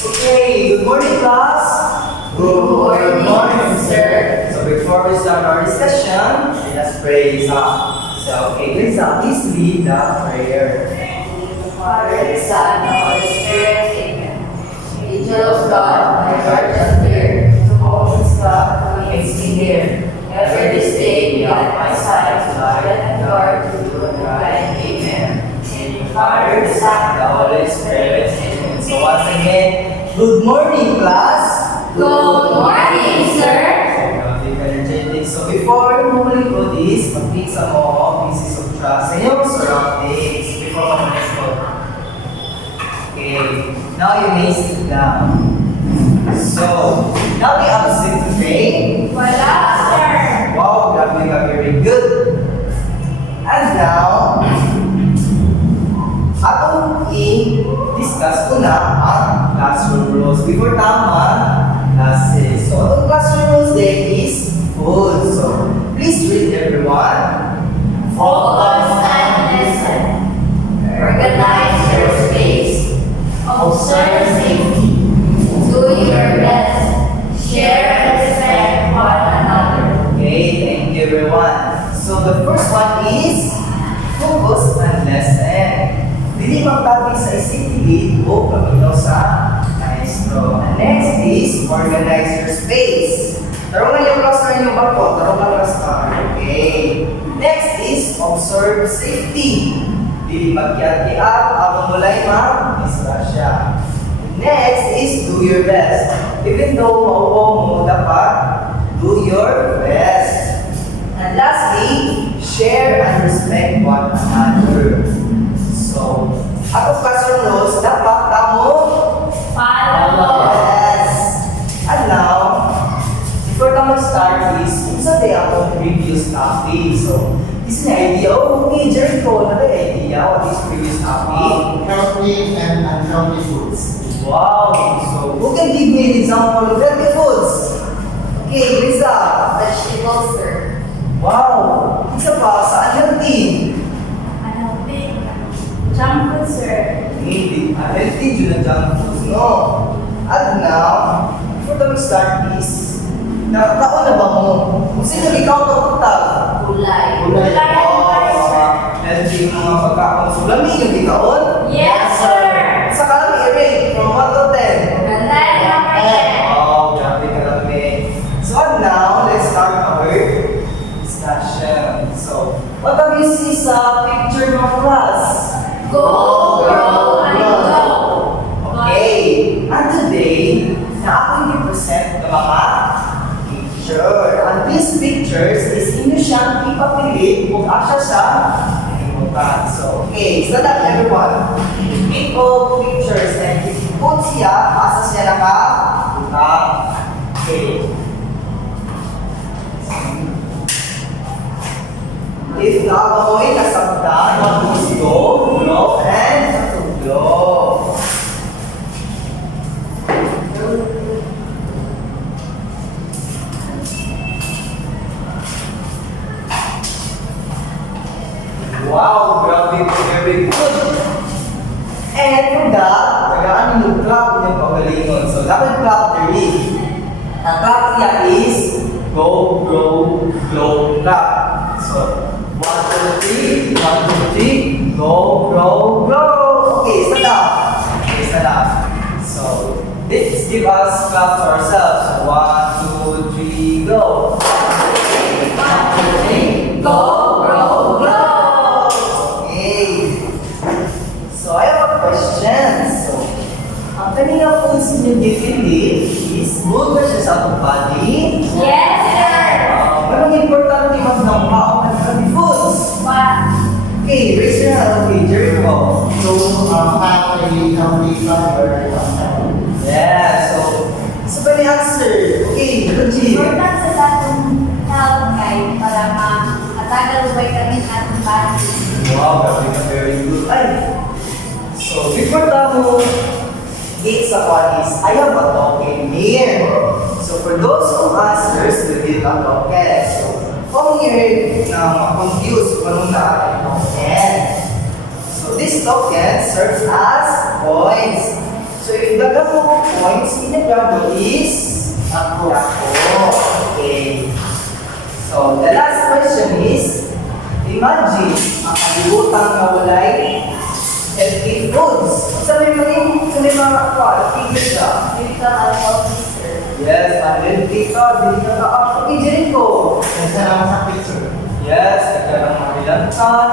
Okay, good morning, class. Good morning, sir. So before we start our discussion, let us pray. So, okay, please lead the prayer. Father, the Son, and the Holy Spirit, amen. Angel of God, my heart doth fear, to hold his God, who makes me near. Ever this day be at my side, to light and guard, to do and right, amen. In the Father, the Son, and the Holy Spirit, amen. So once again, good morning, class. Good morning, sir. Energetic. So before we go this, mag-take some more pieces of trust sa iyong surroundings before mag-next go. Okay, now you may sit down. So, now we absent today. Wala, sir. Wow, grabe ka, very good. And now, atong i-discuss ko na ang classroom rules. Before tama, classes. So, atong classroom rules day is food. So, please read everyone. Focus and listen. Organize your space. Observe safety. Do your best. Share and respect one another. Okay, thank you everyone. So, the first one is focus and lesson. Dili magtabi sa isip o pamilyaw sa maestro. And next is organize your space. Tarong na yung class na yung bako. Tarong na class ka. Okay. Next is observe safety. Dili magkiat-kiat. Abang mulay ma-disgrasya. Next is do your best. Even though maupo mo, dapat do your best. And lastly, share and respect one another. So, ako classroom rules, dapat tamo Follow. yes. And now, before ka mag-start is, isa tayo akong previous topic. So, this is an idea. Oh, okay, Jericho, another idea. What is previous topic? Healthy and unhealthy foods. Wow! So, who can give me an example of healthy foods? Okay, Lisa. Vegetables, sir. Wow! Isa pa, sa unhealthy. Unhealthy. Junk food, sir. Hindi, unhealthy yun ang junk foods, no? And now, before we start this, nakakaon na ba mo? Kung sino ikaw kaputag? Gulay. Gulay. Healthy mga pagkaon. So, lami yung ikaon? Yes, sir. Sa kami, i-rate from 1 to 10. And then, number 10. Oh, grabe ka lang, So now, let's start our discussion. So, what have you see sa picture ng class? Go, grow, and go. Okay. And today, na ako yung present ng mga picture. And these pictures is inyo siyang ipapilit kung asya sa kalimutan. So, okay. So that everyone, pick all pictures and kung siya, asa siya nakabuka. Okay. If nakabamoy kasabdan, magpusto, tulog, and tutulog. Wow, grabe, very good. And for that, tagaan yung clap yung pagalingon. So, dapat clap theory. Ang clap niya is go, grow, glow, clap. So, 1, 2, 3, 1, 2, 3, go, grow, grow. Okay, stand up. Okay, stand up. So, let's give us clap to ourselves. So, 1, 2, 3, go. 1, 2, 3, Go, grow, grow. Okay. So, I have a question. So, ang kanina foods niyo gipili is good ba siya sa atong body? Yes, sir. Anong importante mas ng kaon at healthy foods? Okay, raise your hand. Okay, Jericho. So, have a healthy fiber. Yeah, so ba ni answer? Okay, Reggie. Important sa atong health kay para makatagal vitamin atong body. Wow, grabe ka, very good. Ay, so before tamo gate sa qualities, I have a token here. So for those who answers, we did a token. So, kung you're confused kung anong natin token. So this token serves as points. So if the couple of points in the grado is Ako. Okay. So the last question is, imagine ang kalibutan na walay healthy foods. Sa may mga tigil ka. Become unhealthy, sir. Yes, unhealthy ka, hindi ka ka-actually dyan ko. Kasi naman sa picture. Yes, nagka ng mabilansan,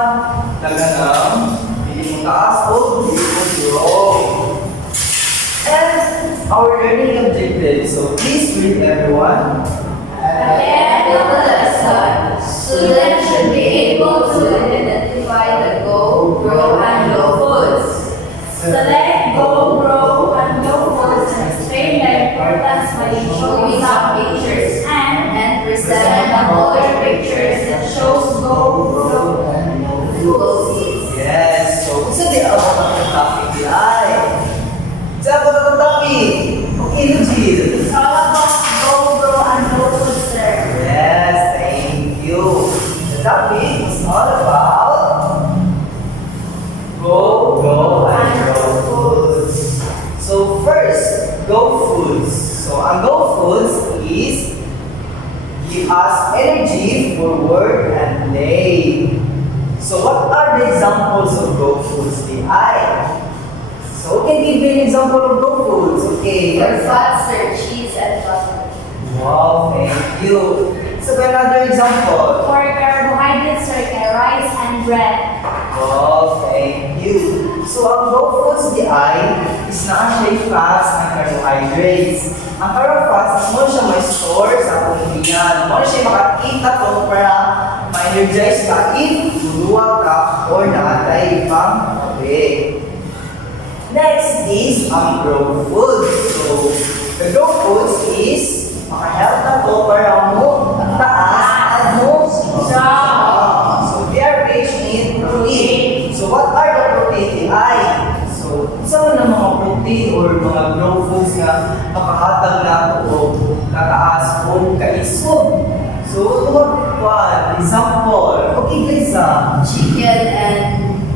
nagka ng hindi mo taas o hindi mo grow. And our learning objective, so please read everyone. At the end of the lesson, students should be able to identify the go, grow, and low foods. Select go, grow, and low foods and explain their importance by showing some pictures and present the other pictures that shows go, grow, and low foods. Yes, so isa di ako ng topic di ay. Isa ako ng topic. Okay, Lugil. It's all about go, grow, and low foods, sir. Yes, thank you. The topic is all about go, and grow foods. So first, go foods. So ang go foods is give us energy for work and play. So what are the examples of go foods? The I. So we can give you an example of go foods. Okay. For fats, sir, cheese, and butter. Wow, thank you. So another example. For carbohydrates, sir, rice and bread. Wow, thank you. So ang go foods di ay is na siya fats ng carbohydrates. Ang carbohydrates mo siya may store sa atong hiyan. Mo siya makakita ko para ma-energize ka if luluwa ka or naatay pang kape. Next is ang grow foods. So the grow foods is makahelp na to para mo taas at mo strong. So they are rich in protein. So what are the protein? Ay, so isa man ang mga protein or mga grow foods nga makahatag na o kataas o kaisog. So what example? Okay guys, Chicken and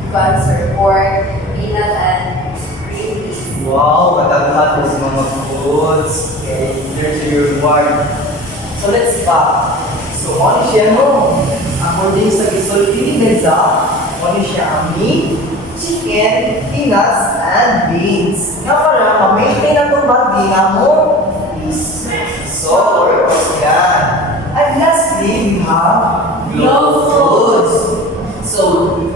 buns or pork, peanut and green peas. wow, mataghat po sa mga foods. Okay, there's your reward. So let's back. So ano siya no? According sa gisulti ni Leza, ano siya ang meat, chicken, peanuts, and beans. Nga para ma-maintain ang itong body na mo is salt or yan. And lastly, we have Low foods. So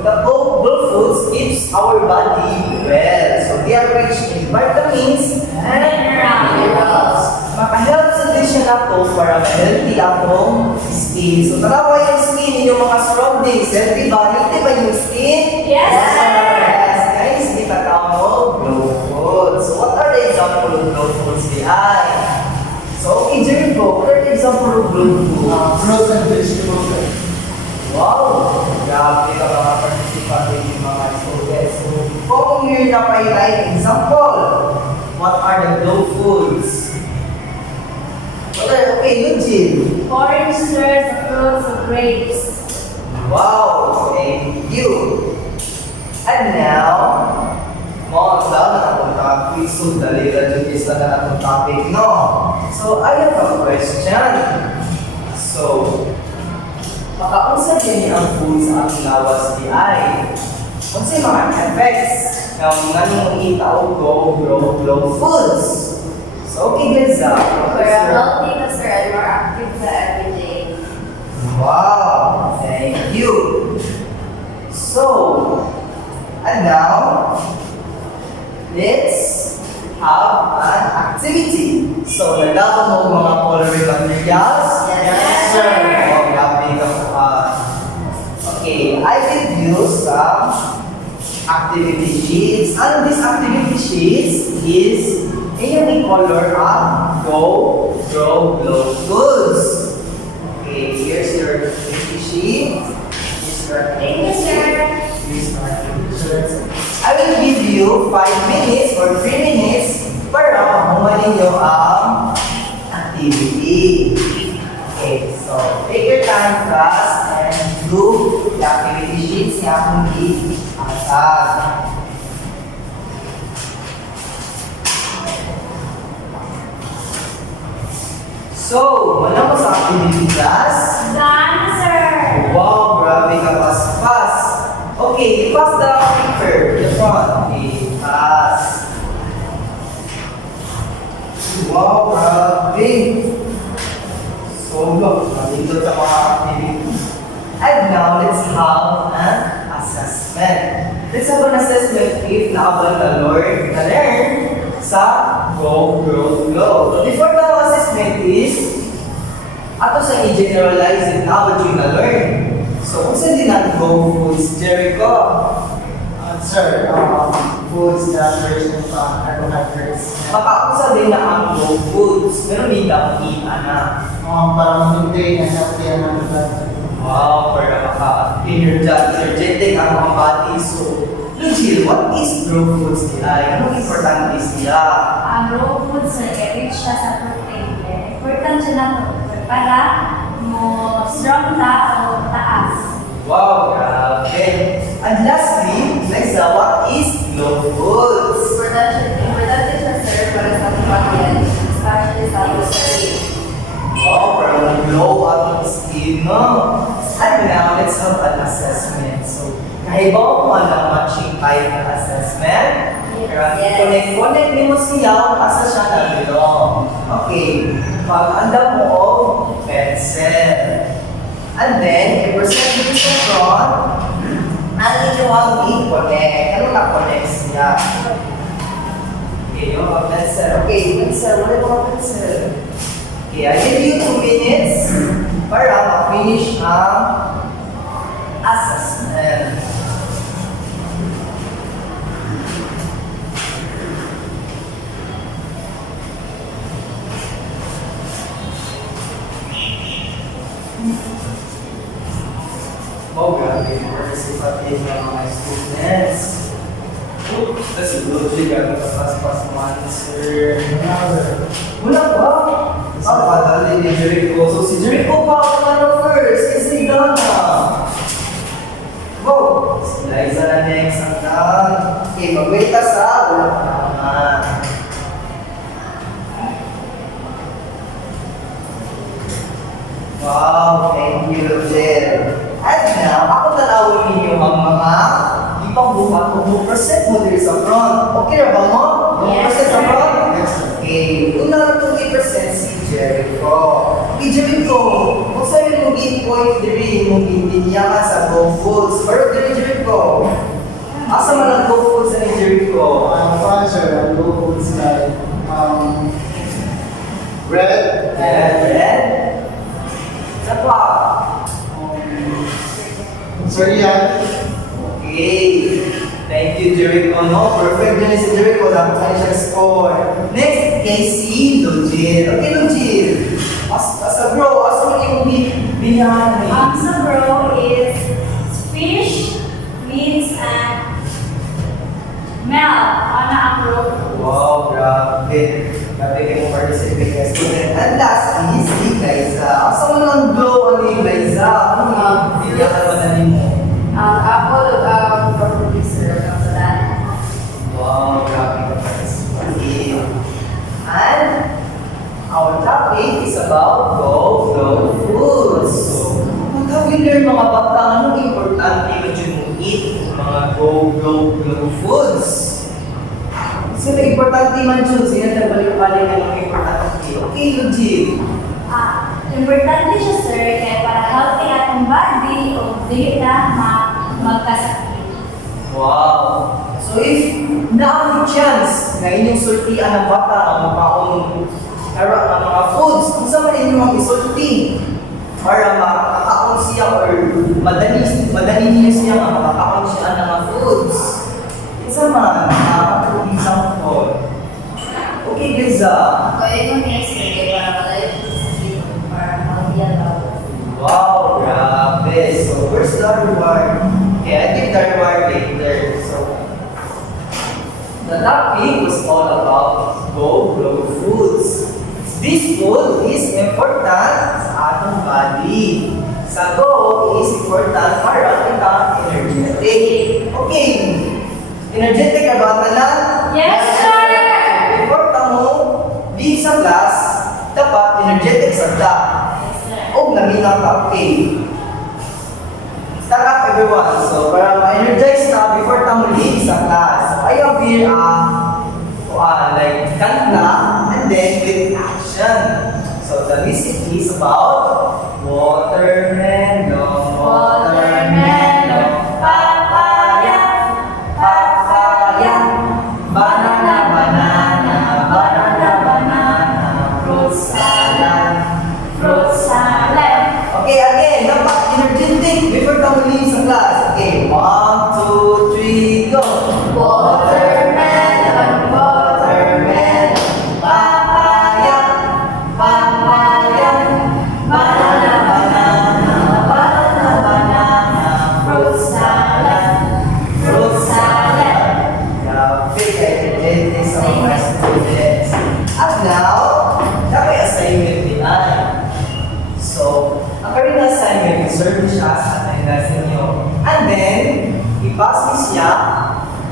the whole foods keeps our body well. So they are rich in vitamins and minerals. Maka-help sa din siya na to para ma-healthy akong skin. So tanawa yung skin ninyong mga surroundings. Healthy ba? Healthy ba yung skin? Yes, sir. Yes, guys, kita mo glow foods. So what are the example of glow foods di ay? So okay, Jericho, what are the example of glow foods? Fruits and vegetables. Wow! Grabe ka mga participant yung mga students. So, kung yun na pa like example, what are the glow foods? What are, okay, Eugene. Orange, sir, the fruits of grapes. Wow! Thank you. And now, mga daw na akong topic. So, dali na dyan is na akong topic, no? So, I have a question. So, makaunsa din ang foods ang lawas di ay. Unsay mga effects ng nganong itaw grow foods. So okay guys, We're healthy, sir, and more active sa everyday. wow, thank you. So, and now let's have an activity. So, nagdapat mo mga coloring materials? Yes, sir. Oh, grabe ka pa. Okay, I will use some activity sheets. And this activity sheets is any color of go, grow, glow foods. Okay, here's your activity sheet. Here's your Thank you, sir. Here's your activity sheet. I will give you 5 minutes or 3 minutes para makuha ninyo ang activity. Okay, so take your time class and do the activity sheets na akong i-asag. Wala mo sa activity class? Done, sir. Wow, grabe ka fast. Okay, pass the picture. The front. Okay, pass. Wow, grabe. So, look, nandito sa mga activities. And now, let's have an assessment. Let's have an assessment if nakabal na learn sa Go, Grow, Glow. Before the assessment is, ato sa i-generalize it na what you na-learn. So, kung saan din natin go foods, Jericho? Sir, foods that rich in carbohydrates. Makakusa din na ang go foods, pero hindi daw kita na. Para mag-maintain and healthy ang mga blood. Wow, para maka-energetic ang mga body. So, Lugil, what is raw foods nila? Anong importante sila? Ang raw food, sir, rich siya sa protein. Important siya na para mo strong ta o taas. Wow, grabe. And lastly, Liza, what is low foods? Importante siya, sir, para sa pagkain, especially sa usually. Wow, parang glow out of skin, no? And now, let's have an assessment. So, nahibaw mo ang matching type na assessment? Yes. Connect mo siya, asa siya na dito. Okay, pag-anda mo o pencil. And then, i-present mo sa front, ang inyong i-connect. Ano na-connect siya? Okay, yung mga pencil. Okay, pencil. Wala yung mga pencil. Okay, I give you 2 minutes para ma-finish ang assessment. Oh, grabe yung participative ng mga students. Oh, that's a logic. Ano ka pas man, sir? Wala ba? Ah, padali ni Jericho. So, si Jericho pa ako ano first. Kasi Donna. Go! Si Liza na next. Ang daan. Okay, mag-wait ka sa wala pa naman. Wow, thank you, Roger. At now, ako talawin ninyo ang mga ipang-buhat o present mo dito sa front. Okay na ba mo? Yes, Present sa sir. front? Yes, sir. Okay, una na itong i-present si Jericho. Okay, Jericho, kung sa'yo yung point diri, mong indinyakan sa Go Foods. Pero diri, Jericho, asa man ang Go Foods sa ni Jericho? Sir, ang low foods like bread Bread. Sa pa? cereal. Okay. Thank you, Jericho. No, perfect din si Jericho. Dapat tayo siya score. Next, kay si Lugil. Okay, Lugil. Asa bro, asa mo yung binyahan ni? Ang sa bro is fish, beans, and milk. Ano ang bro foods? Wow, grabe. Grabe kayo mo participate kay student. And lastly, si Liza. Asa mo lang glow ano yung Liza? Ano yung binyahan mo na mo? Ang apple, producer ng salan. Wow, grabe ka participate. And our topic is about Go Flow Foods. So, pag we learn mga bata, anong importante mo eat mga Go Flow Foods? Kasi may importante man dyan, sinatagbalibali na mga importante. Okay, Lugil. Importante siya, sir, kaya para healthy atong body o dili na magkasakit. Wow! So if naaming chance na inyong sultian ng bata ang makaon harap ng mga foods, kung saan man inyong isulti para makakaon siya or madali niya siya nga makakaon siya ng mga foods. Isa man, isang food. Okay, Liza. Kaya yung next day, para malayo siya sa sleep, para healthy ang bawat. Wow, grabe. So, where's the reward? Okay, I give the reward later. So, the topic was all about Go Flow Foods. This food is important sa atong body. Sa Go is important para kita energetic. Okay, energetic ka ba tanan? Yes, sir! Before ka mo leave sa class, dapat energetic sa isda. O, naminang ka, okay. Stand up everyone. So, para ma-energize na before tayo leave sa class. So, I have here, like, kanta, and then with action. So, the music is about watermelon, Watermelon, papaya, papaya, banana, banana, banana, banana, fruit salad, fruit salad. Okay, again, dapat energetic before tayo leave sa class. Okay, 1, 2, 3, go! Watermelon, watermelon, papaya, papaya, banana, banana, banana, banana, fruit salad, fruit salad. Grabe, energetic sa mga students. At now, dapat assignment din ay. So, ang kanyang assignment, serve siya sa attendance ninyo. And then, i-pass mo siya.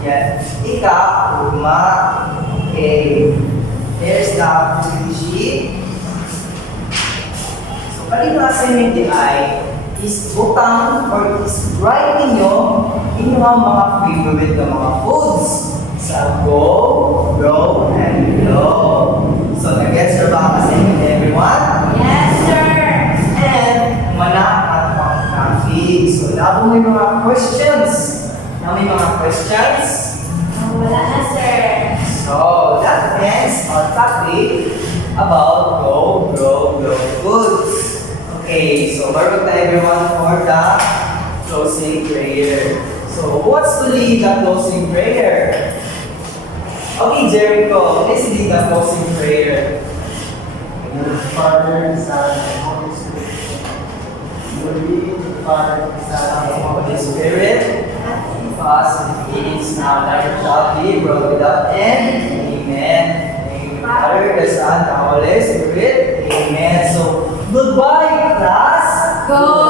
Yan. Ika, ugma. Okay. There's the activity sheet. So, kanyang assignment din ay is butang or is write ninyo inyong mga favorite na mga foods sa go, grow, and glow. So, nag-gets your ba assignment everyone? Yes, sir. And manak at pang-traffic. So, labo may mga questions. Na may mga questions. Wala na, sir. So, that ends our topic about go, grow, glow foods. Okay, so welcome to everyone for the closing prayer. So, who wants to lead the closing prayer? Okay, Jericho, let's lead the closing prayer. Father, Son, and Holy Spirit. Glory to the Father, Son, and Holy Spirit, fast and peace, now and ever shall be, world without end. Amen. Amen. Father, the Son, the Holy Spirit. Amen. So, goodbye, class. Go